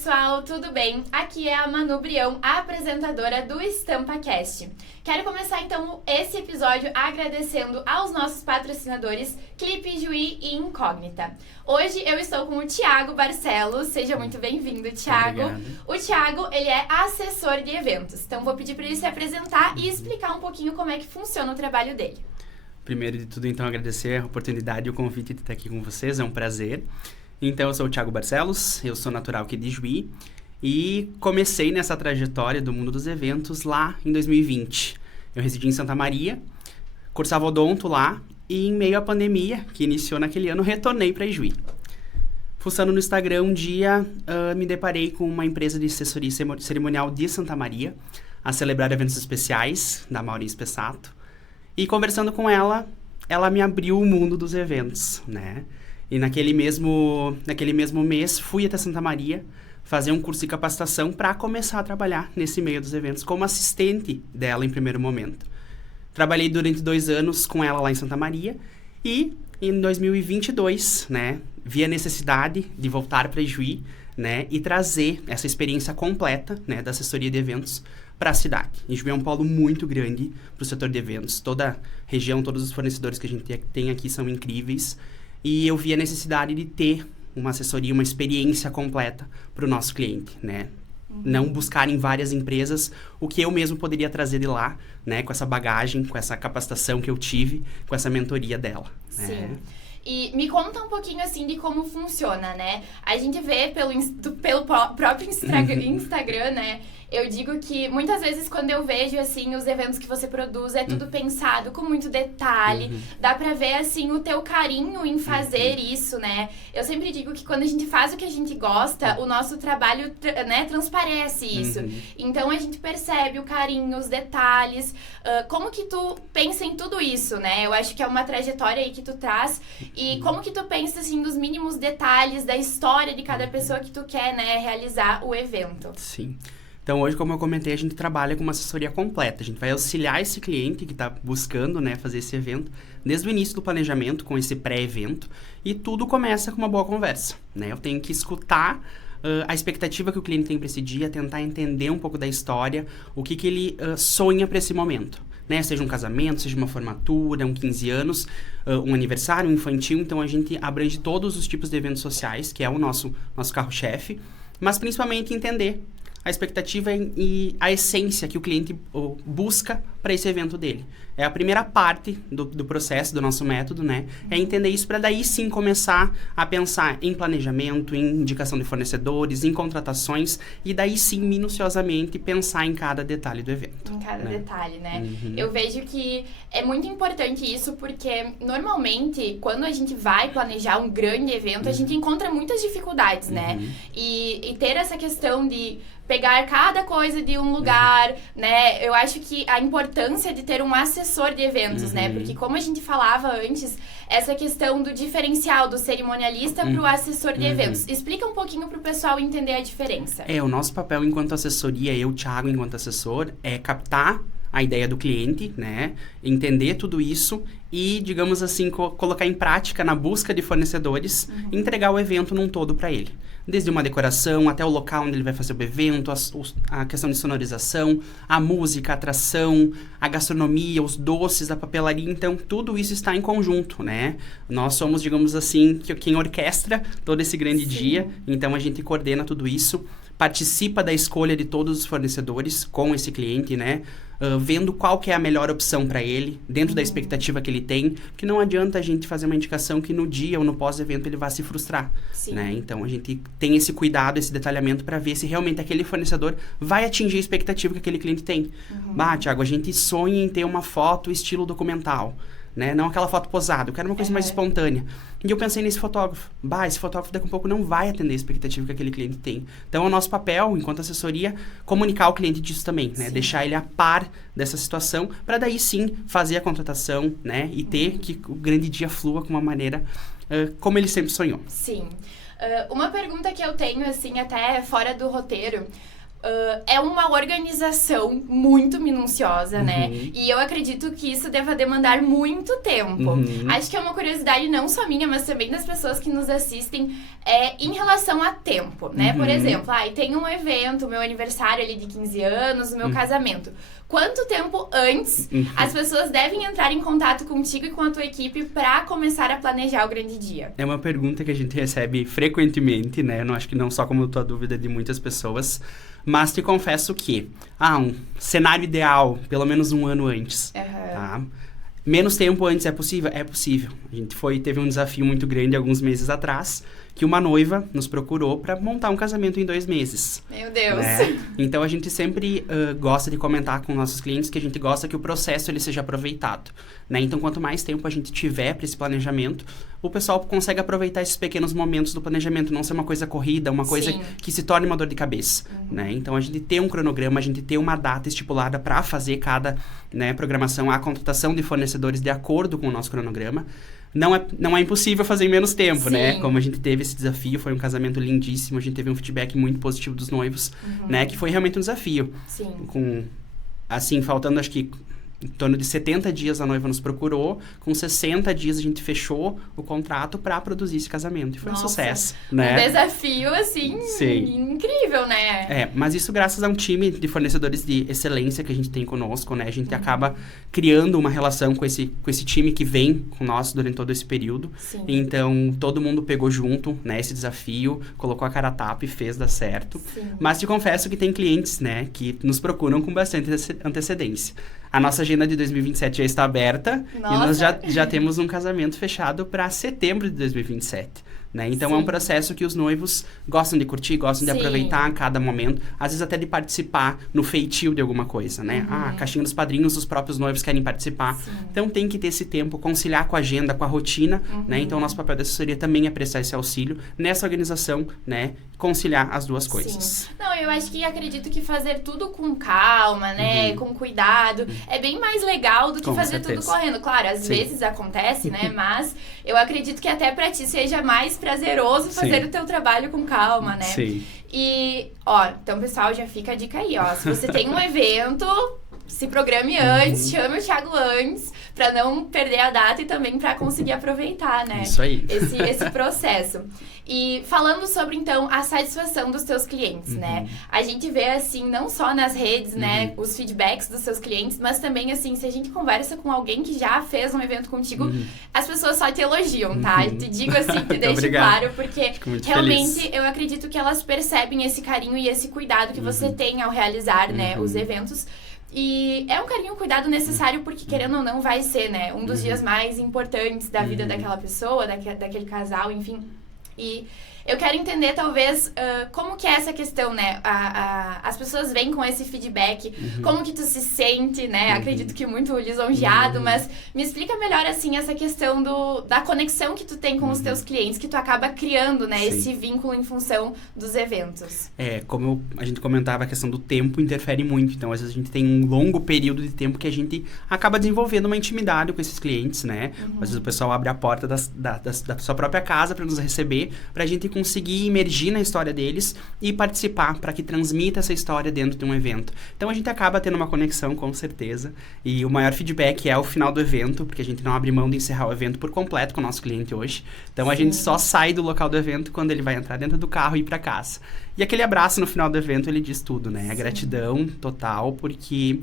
pessoal, tudo bem? Aqui é a Manu Brião, a apresentadora do EstampaCast. Quero começar então esse episódio agradecendo aos nossos patrocinadores Clipe Juí e Incógnita. Hoje eu estou com o Thiago Barcelos, seja muito bem-vindo, Thiago. Obrigado. O Thiago, ele é assessor de eventos, então vou pedir para ele se apresentar e explicar um pouquinho como é que funciona o trabalho dele. Primeiro de tudo, então, agradecer a oportunidade e o convite de estar aqui com vocês, é um prazer. Então, eu sou o Thiago Barcelos, eu sou natural aqui de Juí e comecei nessa trajetória do mundo dos eventos lá em 2020. Eu residi em Santa Maria, cursava odonto lá e em meio à pandemia, que iniciou naquele ano, retornei para Juí. Fuçando no Instagram, um dia me deparei com uma empresa de assessoria cerimonial de Santa Maria, a celebrar eventos especiais, da Maurício Pessato. E conversando com ela, ela me abriu o mundo dos eventos, né? E naquele mesmo mês, fui até Santa Maria fazer um curso de capacitação para começar a trabalhar nesse meio dos eventos como assistente dela em primeiro momento. Trabalhei durante 2 anos com ela lá em Santa Maria e em 2022, né, vi a necessidade de voltar para Juí, né, e trazer essa experiência completa, né, da assessoria de eventos para a cidade. Juí é um polo muito grande para o setor de eventos. Toda a região, todos os fornecedores que a gente tem aqui são incríveis. E eu vi a necessidade de ter uma assessoria, uma experiência completa para o nosso cliente, né? Não buscar em várias empresas o que eu mesmo poderia trazer de lá, né? Com essa bagagem, com essa capacitação que eu tive, com essa mentoria dela. Sim. Né? E me conta um pouquinho, assim, de como funciona, né? A gente vê pelo próprio Instagram, né? Eu digo que muitas vezes quando eu vejo, assim, os eventos que você produz, é tudo pensado com muito detalhe. Dá pra ver, assim, o teu carinho em fazer isso, né? Eu sempre digo que quando a gente faz o que a gente gosta, o nosso trabalho, né, transparece isso. Então, a gente percebe o carinho, os detalhes. Como que tu pensa em tudo isso, né? Eu acho que é uma trajetória aí que tu traz. E como que tu pensa, assim, nos mínimos detalhes da história de cada pessoa que tu quer, né, realizar o evento. Sim. Então, hoje, como eu comentei, a gente trabalha com uma assessoria completa. A gente vai auxiliar esse cliente que está buscando, né, fazer esse evento, desde o início do planejamento, com esse pré-evento, e tudo começa com uma boa conversa, né? Eu tenho que escutar a expectativa que o cliente tem para esse dia, tentar entender um pouco da história, o que ele sonha para esse momento, né? Seja um casamento, seja uma formatura, 15 anos, um aniversário, um infantil. Então, a gente abrange todos os tipos de eventos sociais, que é o nosso carro-chefe, mas principalmente entender a expectativa e a essência que o cliente busca para esse evento dele. É a primeira parte do processo, do nosso método, né? É entender isso para daí sim começar a pensar em planejamento, em indicação de fornecedores, em contratações e daí sim, minuciosamente, pensar em cada detalhe do evento. Em cada né? detalhe, né? Eu vejo que é muito importante isso porque, normalmente, quando a gente vai planejar um grande evento, a gente encontra muitas dificuldades, né? E ter essa questão de pegar cada coisa de um lugar, né? Eu acho que a importância de ter um assessor de eventos, né? Porque como a gente falava antes, essa questão do diferencial do cerimonialista para o assessor de eventos. Explica um pouquinho para o pessoal entender a diferença. O nosso papel enquanto assessoria, eu, Thiago, enquanto assessor, é captar a ideia do cliente, né? Entender tudo isso e, digamos assim, colocar em prática na busca de fornecedores, entregar o evento num todo para ele. Desde uma decoração até o local onde ele vai fazer o evento, a questão de sonorização, a música, a atração, a gastronomia, os doces, a papelaria. Então, tudo isso está em conjunto, né? Nós somos, digamos assim, quem orquestra todo esse grande dia. Então, a gente coordena tudo isso, participa da escolha de todos os fornecedores com esse cliente, né? Vendo qual que é a melhor opção para ele, dentro da expectativa que ele tem, porque não adianta a gente fazer uma indicação que no dia ou no pós-evento ele vá se frustrar, né? Então, a gente tem esse cuidado, esse detalhamento para ver se realmente aquele fornecedor vai atingir a expectativa que aquele cliente tem. Thiago, a gente sonha em ter uma foto estilo documental, né? Não aquela foto posada, eu quero uma coisa mais espontânea. E eu pensei nesse fotógrafo. Esse fotógrafo daqui a pouco não vai atender a expectativa que aquele cliente tem. Então, é o nosso papel, enquanto assessoria, comunicar ao cliente disso também, né? Deixar ele a par dessa situação, para daí sim fazer a contratação, né? E ter que o grande dia flua com uma maneira como ele sempre sonhou. Sim. Uma pergunta que eu tenho, assim, até fora do roteiro. é uma organização muito minuciosa, né? E eu acredito que isso deva demandar muito tempo. Acho que é uma curiosidade não só minha, mas também das pessoas que nos assistem, em relação a tempo, né? Por exemplo, tem um evento, meu aniversário ali de 15 anos, o meu casamento. Quanto tempo antes as pessoas devem entrar em contato contigo e com a tua equipe para começar a planejar o grande dia? É uma pergunta que a gente recebe frequentemente, né? Eu acho que não só como tua dúvida de muitas pessoas, mas te confesso que, um cenário ideal, pelo menos um ano antes, tá? Menos tempo antes é possível? É possível. A gente teve um desafio muito grande alguns meses atrás, que uma noiva nos procurou para montar um casamento em 2 meses. Meu Deus! Né? Então, a gente sempre gosta de comentar com nossos clientes que a gente gosta que o processo ele seja aproveitado. Né? Então, quanto mais tempo a gente tiver para esse planejamento, o pessoal consegue aproveitar esses pequenos momentos do planejamento, não ser uma coisa corrida, uma coisa que se torne uma dor de cabeça. Né? Então, a gente ter um cronograma, a gente ter uma data estipulada para fazer cada programação, a contratação de fornecedores de acordo com o nosso cronograma. Não é impossível fazer em menos tempo, né? Como a gente teve esse desafio, foi um casamento lindíssimo, a gente teve um feedback muito positivo dos noivos, né? Que foi realmente um desafio. Faltando acho que em torno de 70 dias a noiva nos procurou, com 60 dias a gente fechou o contrato para produzir esse casamento. E foi um sucesso, né? Um desafio, assim, incrível, né? Mas isso graças a um time de fornecedores de excelência que a gente tem conosco, né? A gente acaba criando uma relação com esse time que vem com nós durante todo esse período. Então, todo mundo pegou junto, né? Esse desafio, colocou a cara a tapa e fez dar certo. Mas te confesso que tem clientes, né? Que nos procuram com bastante antecedência. A nossa agenda de 2027 já está aberta e nós já temos um casamento fechado para setembro de 2027. Né? Então, é um processo que os noivos gostam de curtir, gostam de aproveitar a cada momento, às vezes até de participar no feitio de alguma coisa, né? A caixinha dos padrinhos, os próprios noivos querem participar. Então, tem que ter esse tempo, conciliar com a agenda, com a rotina, né? Então, o nosso papel da assessoria também é prestar esse auxílio nessa organização, né? Conciliar as duas coisas. Não, eu acho que acredito que fazer tudo com calma, né? Com cuidado, é bem mais legal do que fazer tudo correndo. Claro, às vezes acontece, né? Mas eu acredito que até pra ti seja mais prazeroso fazer o teu trabalho com calma, né? E, então, pessoal, já fica a dica aí, Se você tem um evento, se programe antes, chame o Thiago antes, pra não perder a data e também pra conseguir aproveitar, né? Isso aí. Esse processo. E falando sobre, então, a satisfação dos teus clientes, né? A gente vê, assim, não só nas redes, né, os feedbacks dos seus clientes, mas também, assim, se a gente conversa com alguém que já fez um evento contigo, as pessoas só te elogiam, tá? Eu te digo assim, te deixo claro, porque realmente eu acredito que elas percebem esse carinho e esse cuidado que você tem ao realizar, né, os eventos. E é um carinho, um cuidado necessário, porque querendo ou não vai ser, né, um dos dias mais importantes da vida daquela pessoa, daquele casal, enfim. E eu quero entender, talvez, como que é essa questão, né? As pessoas vêm com esse feedback, como que tu se sente, né? Acredito que muito lisonjeado, mas me explica melhor, assim, essa questão da conexão que tu tem com os teus clientes, que tu acaba criando, né? Esse vínculo em função dos eventos. Como a gente comentava, a questão do tempo interfere muito. Então, às vezes, a gente tem um longo período de tempo que a gente acaba desenvolvendo uma intimidade com esses clientes, né? Às vezes, o pessoal abre a porta da sua própria casa para nos receber, pra gente conseguir imergir na história deles e participar, para que transmita essa história dentro de um evento. Então, a gente acaba tendo uma conexão, com certeza, e o maior feedback é o final do evento, porque a gente não abre mão de encerrar o evento por completo com o nosso cliente hoje. Então, a gente só sai do local do evento quando ele vai entrar dentro do carro e ir para casa. E aquele abraço no final do evento, ele diz tudo, né? A gratidão total, porque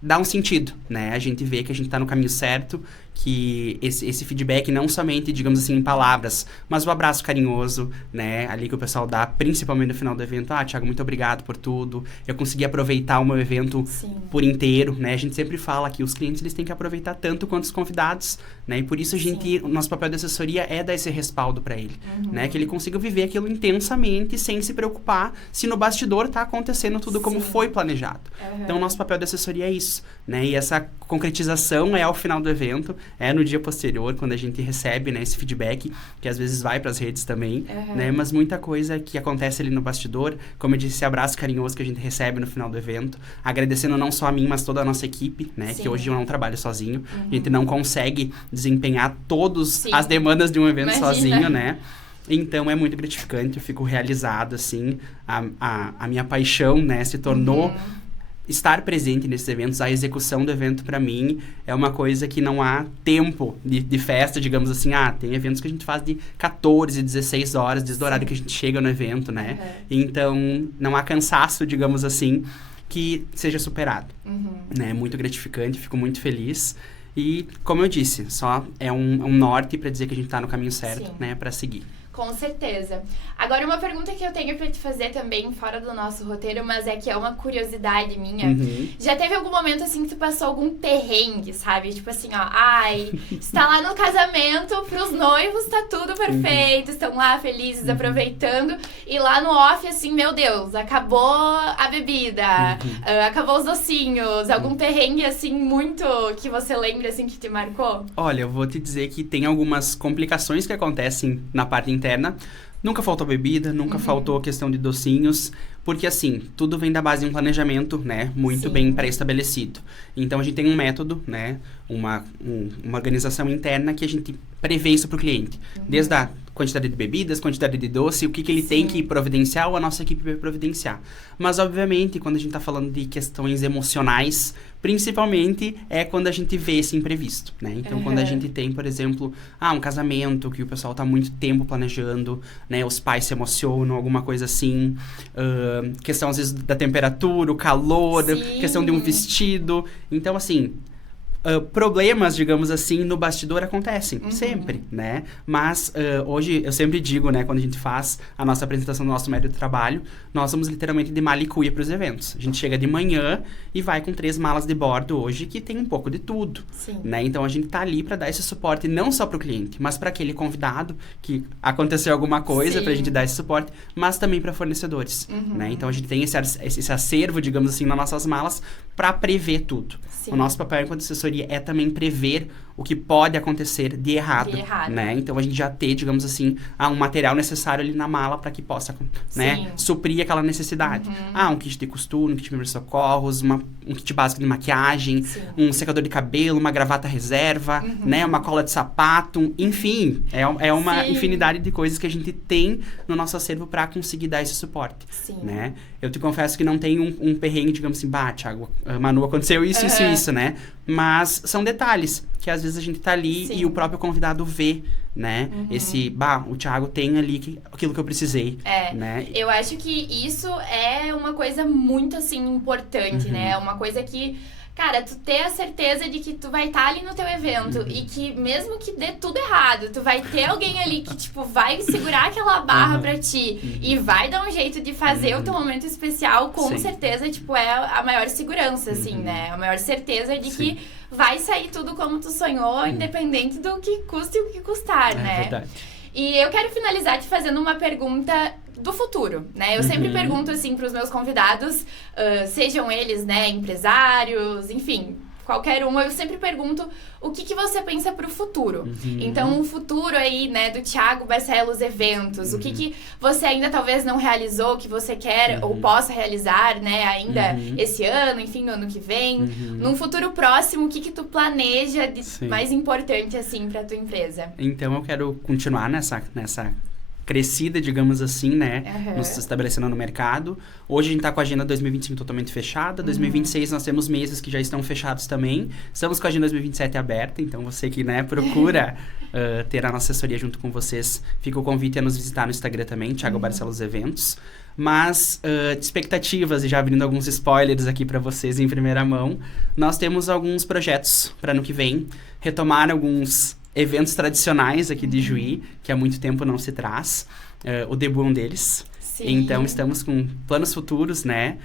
dá um sentido, né? A gente vê que a gente tá no caminho certo, que esse feedback não somente, digamos assim, em palavras, mas o abraço carinhoso, né, ali que o pessoal dá, principalmente no final do evento. Thiago, muito obrigado por tudo, eu consegui aproveitar o meu evento por inteiro, né, a gente sempre fala que os clientes, eles têm que aproveitar tanto quanto os convidados, né, e por isso o nosso papel de assessoria é dar esse respaldo para ele, né, que ele consiga viver aquilo intensamente, sem se preocupar se no bastidor tá acontecendo tudo como foi planejado. Então, o nosso papel de assessoria é isso, né, e essa concretização é ao final do evento, é no dia posterior, quando a gente recebe, né, esse feedback, que às vezes vai para as redes também, né, mas muita coisa que acontece ali no bastidor, como eu disse, esse abraço carinhoso que a gente recebe no final do evento, agradecendo não só a mim, mas toda a nossa equipe, né, que hoje eu não trabalho sozinho, a gente não consegue desempenhar todas as demandas de um evento sozinho, né, Então, é muito gratificante, eu fico realizado, assim, a minha paixão, né, se tornou estar presente nesses eventos. A execução do evento, para mim, é uma coisa que não há tempo de festa, digamos assim. Tem eventos que a gente faz de 14, 16 horas, desde o horário que a gente chega no evento, né? Então, não há cansaço, digamos assim, que seja superado. Né? É muito gratificante, fico muito feliz. E, como eu disse, só é um norte para dizer que a gente está no caminho certo, né, para seguir. Com certeza. Agora, uma pergunta que eu tenho pra te fazer também, fora do nosso roteiro, mas é que é uma curiosidade minha. Já teve algum momento, assim, que tu passou algum perrengue, sabe? Tipo assim, está lá no casamento, pros noivos tá tudo perfeito, estão lá felizes, aproveitando, e lá no off, assim, meu Deus, acabou a bebida, acabou os docinhos, algum perrengue, assim, muito que você lembra, assim, que te marcou? Olha, eu vou te dizer que tem algumas complicações que acontecem na parte interna. Nunca faltou bebida, nunca faltou a questão de docinhos, porque assim, tudo vem da base de um planejamento, né, muito bem pré-estabelecido. Então, a gente tem um método, né, uma organização interna que a gente prevê isso para o cliente. Desde a quantidade de bebidas, quantidade de doce, o que ele tem que providenciar ou a nossa equipe vai providenciar. Mas, obviamente, quando a gente está falando de questões emocionais, principalmente é quando a gente vê esse imprevisto, né? Então, quando a gente tem, por exemplo, um casamento que o pessoal está há muito tempo planejando, né? Os pais se emocionam, alguma coisa assim. Questão, às vezes, da temperatura, o calor, questão de um vestido. Então, assim... problemas, digamos assim, no bastidor acontecem, sempre, né? Mas hoje, eu sempre digo, né, quando a gente faz a nossa apresentação do nosso método de trabalho, nós vamos literalmente de mala e cuia para os eventos. A gente chega de manhã e vai com 3 malas de bordo hoje, que tem um pouco de tudo, né? Então, a gente tá ali para dar esse suporte não só para o cliente, mas para aquele convidado que aconteceu alguma coisa, para a gente dar esse suporte, mas também para fornecedores, né? Então, a gente tem esse acervo, digamos assim, nas nossas malas para prever tudo. O nosso papel enquanto assessoria é também prever o que pode acontecer de errado, né? Então, a gente já ter, digamos assim, um material necessário ali na mala para que possa, né, suprir aquela necessidade. Um kit de costura, um kit de primeiros socorros, um kit básico de maquiagem, um secador de cabelo, uma gravata reserva, né, uma cola de sapato, enfim, é uma infinidade de coisas que a gente tem no nosso acervo para conseguir dar esse suporte, né? Eu te confesso que não tem um perrengue, digamos assim, Thiago, Manu, aconteceu isso, né? Mas são detalhes que às vezes a gente tá ali e o próprio convidado vê, né? O Thiago tem ali aquilo que eu precisei, né? Eu acho que isso é uma coisa muito, assim, importante, né? É uma coisa que... Cara, tu ter a certeza de que tu vai estar ali no teu evento e que mesmo que dê tudo errado, tu vai ter alguém ali que, tipo, vai segurar aquela barra pra ti e vai dar um jeito de fazer o teu momento especial, com certeza, tipo, é a maior segurança, assim, né? A maior certeza de que vai sair tudo como tu sonhou, independente do que custe o que custar, né? Verdade. E eu quero finalizar te fazendo uma pergunta do futuro, né? Eu sempre pergunto, assim, pros meus convidados, sejam eles, né, empresários, enfim, qualquer um, eu sempre pergunto o que você pensa pro futuro. Então, o futuro aí, né, do Thiago Barcelos Eventos, o que você ainda talvez não realizou, que você quer ou possa realizar, né, ainda esse ano, enfim, no ano que vem. Num futuro próximo, o que tu planeja de mais importante, assim, pra tua empresa? Então, eu quero continuar nessa crescida, digamos assim, né? Nos estabelecendo no mercado. Hoje a gente tá com a agenda 2025 totalmente fechada. 2026 nós temos meses que já estão fechados também. Estamos com a agenda 2027 aberta, então você que, né, procura ter a nossa assessoria junto com vocês, fica o convite a nos visitar no Instagram também, Thiago Barcelos Eventos. Mas, de expectativas, e já abrindo alguns spoilers aqui para vocês em primeira mão, nós temos alguns projetos para ano que vem, retomar alguns eventos tradicionais aqui de Juí, que há muito tempo não se traz. O Debut é um deles. Então, estamos com planos futuros, né,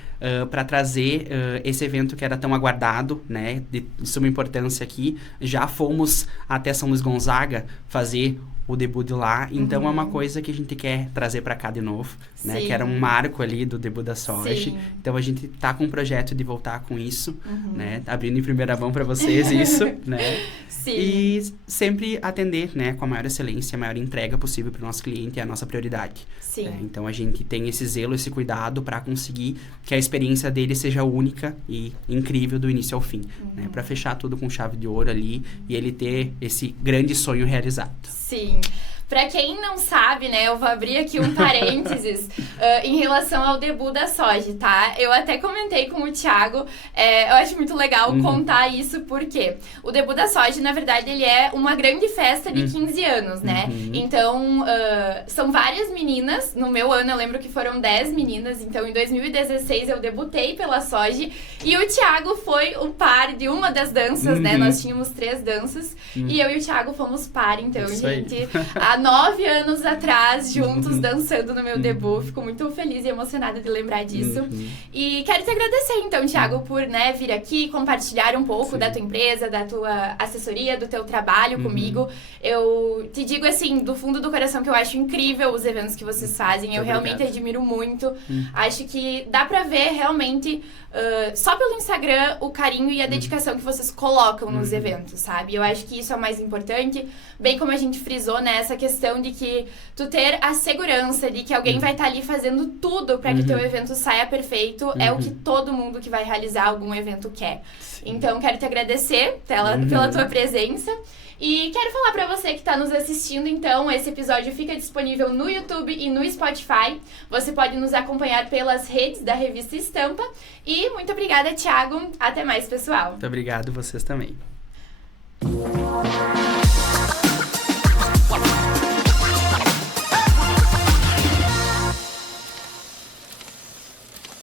para trazer esse evento que era tão aguardado, né, de suma importância aqui. Já fomos até São Luís Gonzaga fazer o debut de lá, então é uma coisa que a gente quer trazer para cá de novo, né, que era um marco ali do debut da Sorte. Então a gente tá com um projeto de voltar com isso, né, abrindo em primeira mão para vocês isso, né, e sempre atender, né, com a maior excelência, a maior entrega possível para o nosso cliente, é a nossa prioridade. Então a gente tem esse zelo, esse cuidado para conseguir que a experiência dele seja única e incrível do início ao fim, né, para fechar tudo com chave de ouro ali e ele ter esse grande sonho realizado. Sim. Pra quem não sabe, né, eu vou abrir aqui um parênteses em relação ao debut da Soji, tá? Eu até comentei com o Thiago, eu acho muito legal contar isso, porque o debut da Soji, na verdade, ele é uma grande festa de 15 anos, né? Então, são várias meninas, no meu ano eu lembro que foram 10 meninas, então em 2016 eu debutei pela Soji, e o Thiago foi o par de uma das danças, né? Nós tínhamos 3 danças, e eu e o Thiago fomos par, então, Isso gente, aí. há 9 anos atrás, juntos, dançando no meu debut. Fico muito feliz e emocionada de lembrar disso. E quero te agradecer, então, Thiago, por, né, vir aqui, compartilhar um pouco da tua empresa, da tua assessoria, do teu trabalho comigo. Eu te digo, assim, do fundo do coração que eu acho incrível os eventos que vocês fazem. Eu realmente admiro muito. Acho que dá pra ver, realmente, só pelo Instagram, o carinho e a dedicação que vocês colocam nos eventos, sabe? Eu acho que isso é o mais importante. Bem como a gente frisou, né, essa questão de que tu ter a segurança de que alguém vai estar ali fazendo tudo para que o teu evento saia perfeito é o que todo mundo que vai realizar algum evento quer. Então, quero te agradecer pela tua presença. E quero falar pra você que tá nos assistindo, então, esse episódio fica disponível no YouTube e no Spotify. Você pode nos acompanhar pelas redes da Revista Estampa. E muito obrigada, Thiago. Até mais, pessoal. Muito obrigado, vocês também.